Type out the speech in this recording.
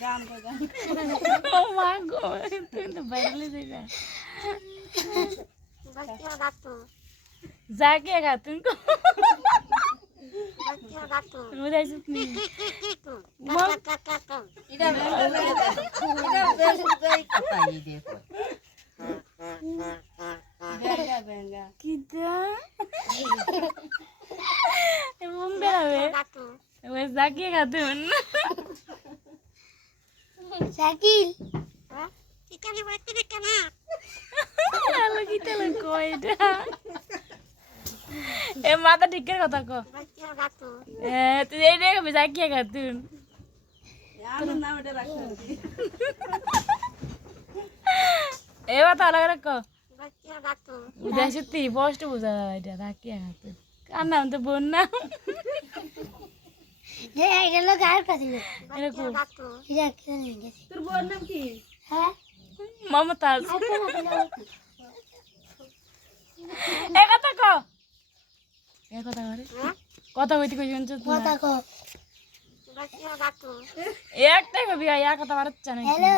ও মা গো তুই তো বাইরে যা जाके का तुमको मुझे सुननी इधर इधर गई कपाई देखो kita emang berabe wes जाके का तुम Sakil. Halo kita lo koi dah mata dikir kata ko tu ini kan bisa kia ka tuh mata alag ko udah sih post buza dia rakia ka tuh karena untuk bonna ये ये लोग गाल कर दिए ini ko ये क्यों नहीं गए তোর বোন নাম কি हैं mamutaz kata ko kata kare kata kau itu kau jangan tuh पता को একটাই কবি আর কথা বাড়াচ্ছে না हेलो